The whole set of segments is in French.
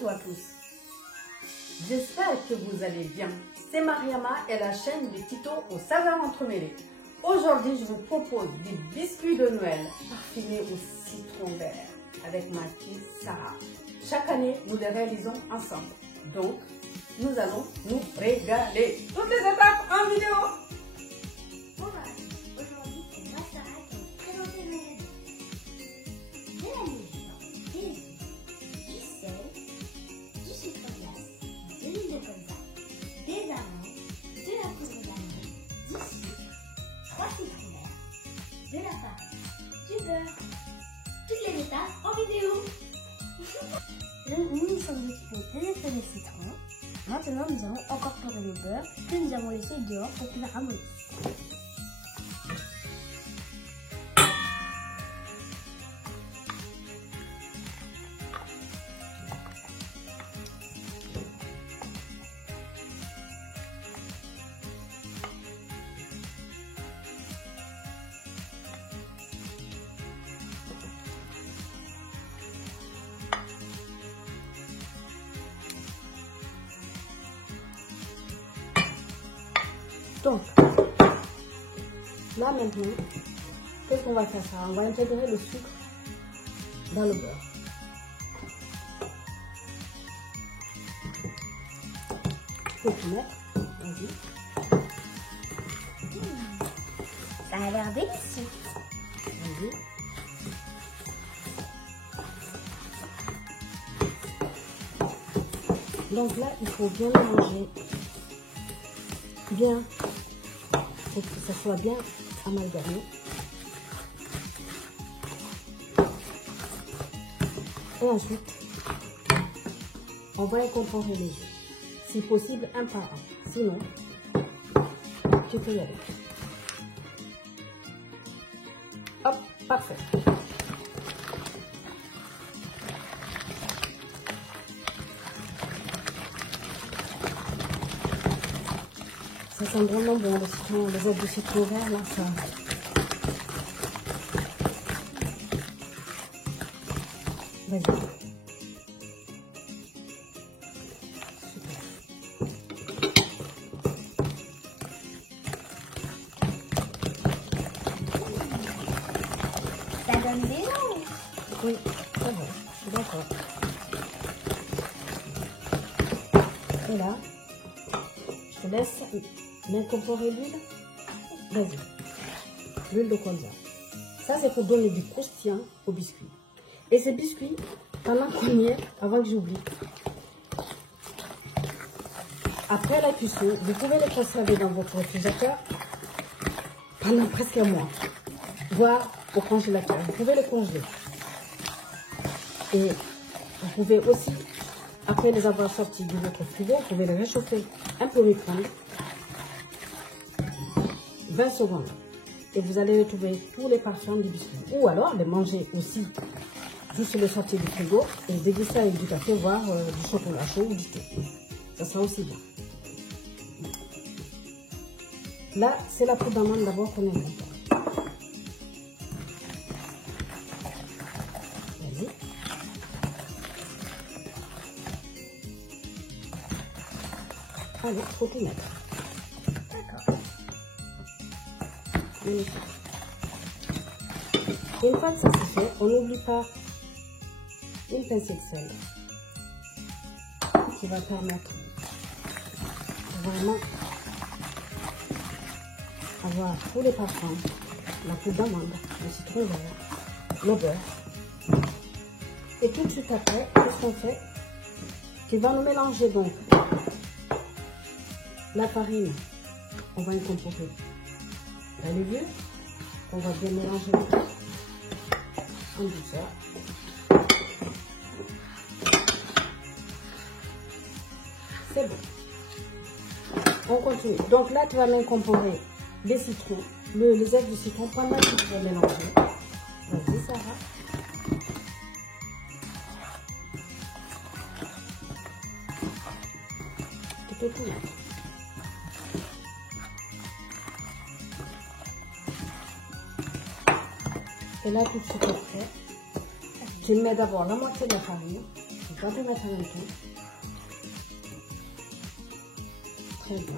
Bonjour à tous, j'espère que vous allez bien. C'est Mariama et la chaîne des tutos aux saveurs entremêlées. Aujourd'hui, je vous propose des biscuits de Noël parfumés au citron vert avec ma fille Sarah. Chaque année, nous les réalisons ensemble. Donc, nous allons nous régaler. Toutes les étapes en vidéo. Aujourd'hui, c'est moi Sarah qui vais vous présenter mes recettes. De la mesure, des œufs, du sel, du sucre glace, de l'huile de colza, des amandes, de la poudre d'amande, du sucre, 3 citrons verts, de la farine, du beurre. Toutes les étapes en vidéo. Nous nous sommes occupés des effets de citron. Maintenant, nous allons incorporer le beurre que nous avons laissé dehors pour qu'il ramollisse. Donc, là maintenant, qu'est-ce qu'on va faire ça? On va intégrer le sucre dans le beurre. Faut tout mettre, vas-y. Ça a l'air délicieux. Vas-y. Donc là, il faut bien mélanger. Bien, pour que ça soit bien amalgamé. Et ensuite, on va incorporer les œufs. Si possible, un par un. Sinon, tu peux y aller. Hop, parfait. Ça sent vraiment bon, le citron, les œufs de citron vert, là, ça. Vas-y. Super. Ça donne des noms. Oui, c'est bon, je suis d'accord. Et là, je te laisse incorporer l'huile. Vas-y, l'huile de colza. Ça, c'est pour donner du croustillant au biscuit. Et ces biscuits, pendant qu'on y est, avant que j'oublie, après la cuisson, vous pouvez les conserver dans votre réfrigérateur pendant presque un mois, voire au congélateur. Vous pouvez les congeler. Et vous pouvez aussi, après les avoir sortis de votre frigo, vous pouvez les réchauffer un peu au micro-ondes, 20 secondes. Et vous allez retrouver tous les parfums du biscuit. Ou alors les manger aussi, juste les sortir du frigo et déguster avec du café, voire du chocolat chaud ou du thé. Ça sera aussi bien. Là, c'est la poudre d'amande d'abord qu'on incorpore. Vas-y. Allez, faut tout mettre. D'accord. Magnifique. Une fois que ça c'est fait, on n'oublie pas une pincée de sel qui va permettre de vraiment avoir tous les parfums, la poudre d'amande, le citron vert, le beurre. Et tout de suite après, qu'est-ce qu'on fait? Tu vas nous mélanger donc la farine, on va incorporer la levure, on va bien mélanger en douceur. C'est bon. On continue. Donc là, tu vas m'incorporer les citrons, les œufs du citron pendant que tu vas mélanger. Vas-y, Sarah. Tu peux tout mettre. Et là, tout de suite après, tu mets d'abord la moitié de la farine, dois te mettre en même temps. Très bien.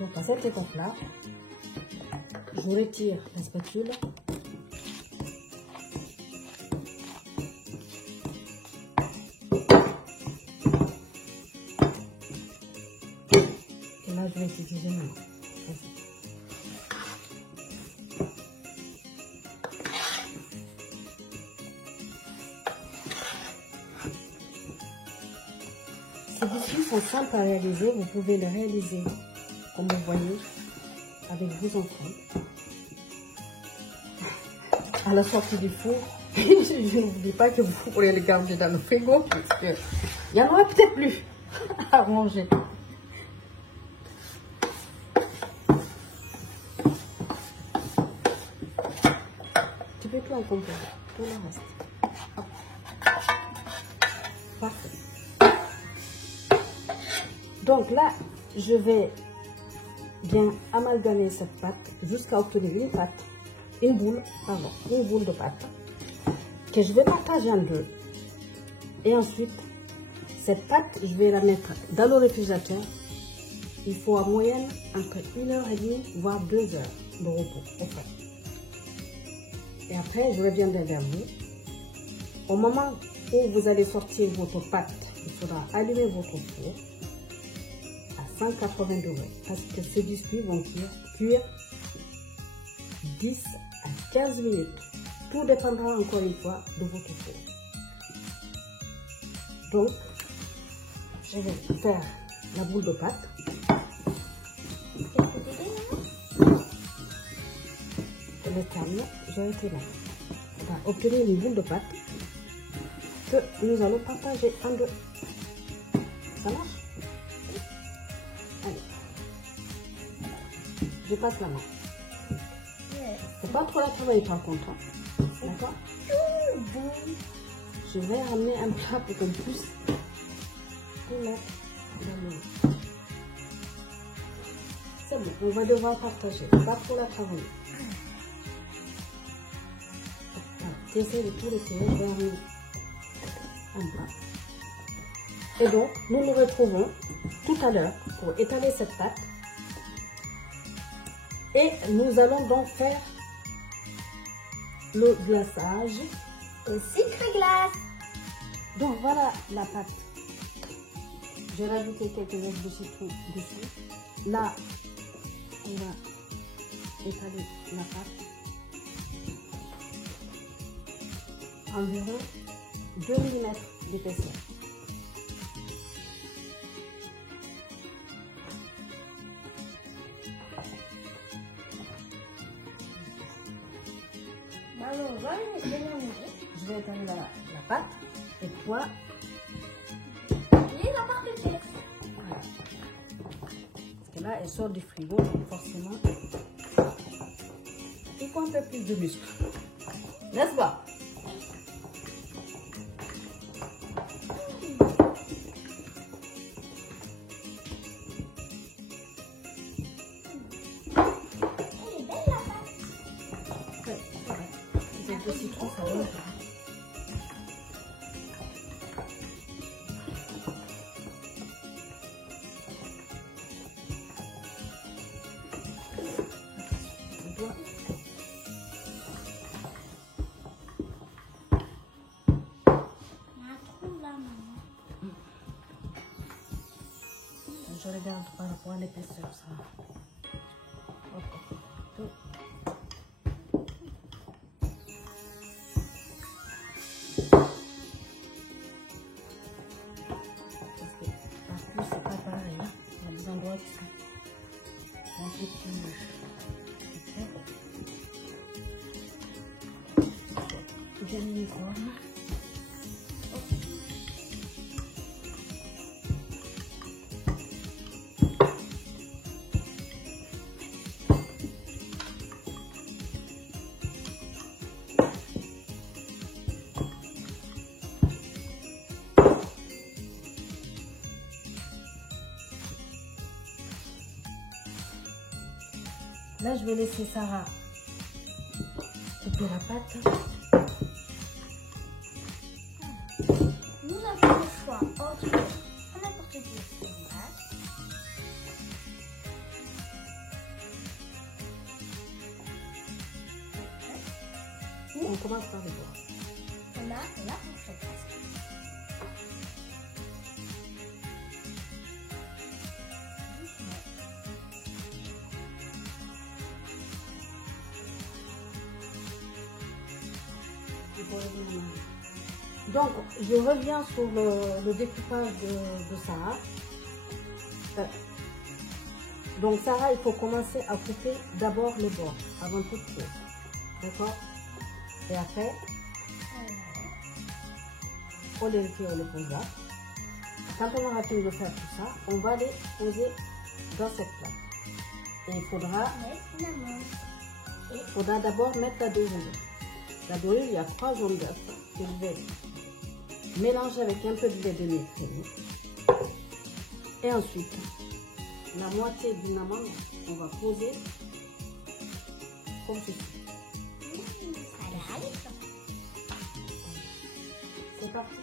Donc à cette étape-là, je retire la spatule. Et là, je vais utiliser ma main. Ces biscuits sont simples à réaliser, vous pouvez les réaliser comme vous voyez avec vos enfants. À la sortie du four, je n'oublie pas que vous pourrez les garder dans le frigo parce qu'il y en aura peut-être plus à manger. Tu peux tout en composer, tout le reste. Hop. Parfait. Donc là, je vais bien amalgamer cette pâte jusqu'à obtenir une boule de pâte que je vais partager en deux. Et ensuite, cette pâte, je vais la mettre dans le réfrigérateur. Il faut en moyenne entre 1h30 voire 2 heures de repos au frais. Et après, je reviendrai vers vous. Au moment où vous allez sortir votre pâte, il faudra allumer votre four à 180 degrés parce que ces biscuits vont cuire 10 à 15 minutes. Tout dépendra encore une fois de votre four. Donc, je vais faire la boule de pâte. Et le terme, j'ai été là. On va obtenir une boule de pâte que nous allons partager en deux. Ça marche? Allez. Je passe la main. Faut pas trop la travailler par contre. Hein. D'accord? Je vais ramener un plat pour qu'on puisse tout mettre dans le... C'est bon, on va devoir partager. Pas trop la travailler. J'essaie de tout retirer vers un plat. Et donc, nous nous retrouvons tout à l'heure pour étaler cette pâte. Et nous allons donc faire le glaçage au sucre glace. Donc voilà la pâte. J'ai rajouté quelques œufs de citron dessus. Là, on va étaler la pâte. Environ 2 mm d'épaisseur. Je vais étaler la pâte et toi les emportes de pièces. Voilà. Parce que là elle sort du frigo donc forcément il faut un peu plus de muscle, n'est-ce pas? Le citron, ça va. Je regarde par rapport à l'épaisseur, ça. Ok. Tout. C'est pas pareil, hein. Il y a des endroits qui sont un peu plus bien uniformes. Là, je vais laisser Sarah couper la pâte. Nous avons le choix entre n'importe quel fromage. On commence par le bois. On a la fourchette. Donc, je reviens sur le découpage de Sarah. Donc, Sarah, il faut commencer à couper d'abord les bords, avant toute chose. D'accord? Et après, on les retire le posa. Quand on aura fini de faire tout ça, on va les poser dans cette plaque. Et il faudra d'abord mettre la deuxième œuf. La deuxième, il y a 3 jaunes d'œufs que je vais mélanger avec un peu de lait de demi-crémé. Et ensuite, la moitié d'une amande, on va poser comme ceci. C'est parti.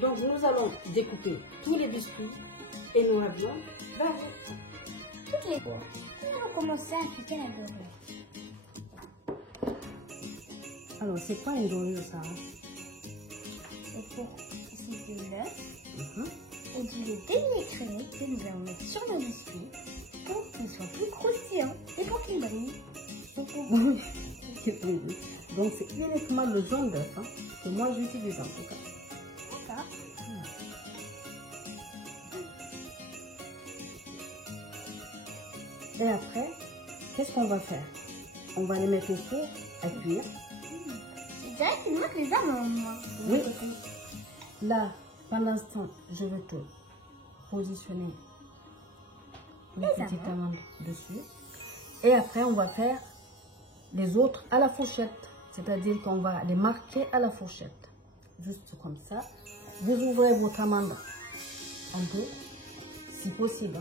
Donc nous allons découper tous les biscuits et nous revenons vers vous. Toutes les fois. Nous allons commencer à appliquer la dorure. Alors c'est quoi une dorure, ça? Et pour ici de l'œuf, et du lait demi-écrémé que nous allons mettre sur nos biscuits pour qu'ils soient plus croustillants et pour qu'ils brillent. Donc c'est uniquement le jaune d'œuf que moi j'utilise en tout cas. D'accord. Et après, qu'est-ce qu'on va faire? On va les mettre au four à cuire. C'est directement que les amandes, moi. Oui. Là, pendant ce temps, je vais te positionner une petite amande dessus. Et après, on va faire les autres à la fourchette. C'est-à-dire qu'on va les marquer à la fourchette. Juste comme ça. Vous ouvrez votre amande en deux, si possible.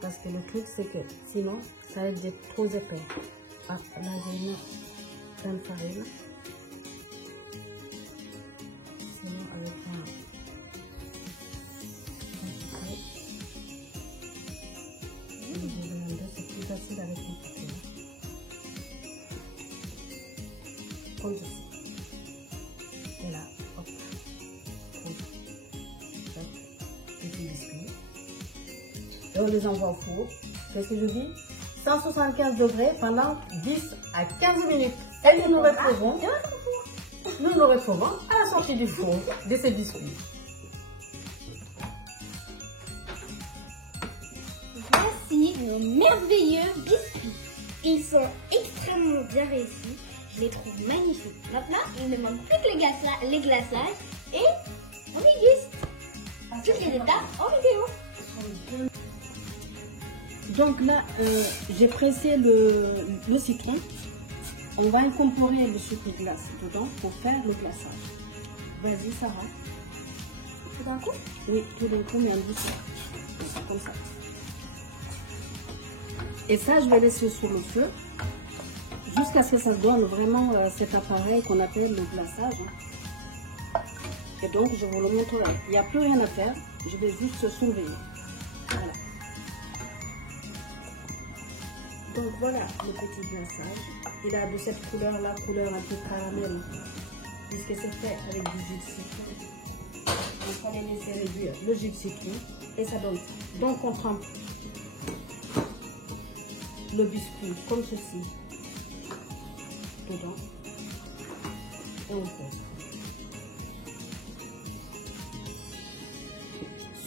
Parce que le truc, c'est que sinon, ça va être trop épais. Ah, là, j'ai mis plein de farine. Sinon, avec c'est plus facile avec une couteau. Comme ceci. Et là, hop. Et on les envoie au four. Qu'est-ce que je dis? 175 degrés pendant 10 à 15 minutes. Et nous nous retrouvons à la sortie du four de ces biscuits. Voici nos merveilleux biscuits. Ils sont extrêmement bien réussis. Je les trouve magnifiques. Maintenant, il ne manque plus que les glaçages et on déguste. Toutes les étapes en vidéo. Donc là, j'ai pressé le citron. On va incorporer le sucre glace dedans pour faire le glaçage. Vas-y, Sarah. Tout d'un coup? Oui, tout d'un coup, mais en douceur. Comme ça. Et ça, je vais laisser sur le feu jusqu'à ce que ça donne vraiment cet appareil qu'on appelle le glaçage. Et donc, je vous le montrerai. Il n'y a plus rien à faire. Je vais juste soulever. Voilà. Donc voilà le petit glaçage. Il a de cette couleur-là, couleur un peu caramel, puisque c'est fait avec du jus de citron. Donc on les laisse réduire le jus de citron et ça donne. Donc on trempe le biscuit comme ceci dedans et on pose.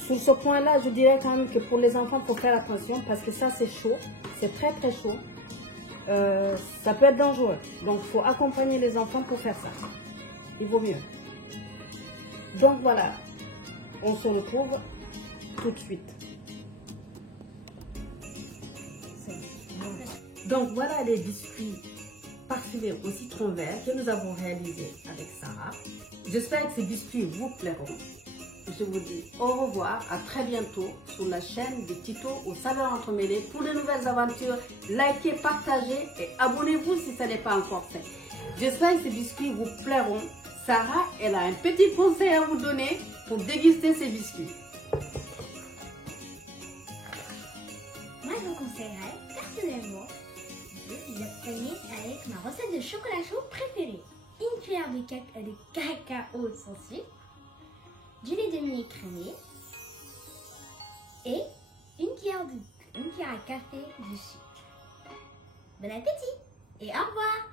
Sur ce point-là, je dirais quand même que pour les enfants, il faut faire attention parce que ça c'est chaud. C'est très très chaud, ça peut être dangereux, donc il faut accompagner les enfants pour faire ça, il vaut mieux. Donc voilà, on se retrouve tout de suite. Donc voilà les biscuits parfumés au citron vert que nous avons réalisés avec Sarah. J'espère que ces biscuits vous plairont. Je vous dis au revoir, à très bientôt sur la chaîne des Titos aux saveurs entremêlées. Pour de nouvelles aventures, likez, partagez et abonnez-vous si ce n'est pas encore fait. J'espère que ces biscuits vous plairont. Sarah, elle a un petit conseil à vous donner pour déguster ces biscuits. Moi, je vous conseillerais personnellement de les accompagner avec ma recette de chocolat chaud préférée. Une cuillère de cacao sans sucre, du lait demi-écrémé et une cuillère à café de sucre. Bon appétit et au revoir!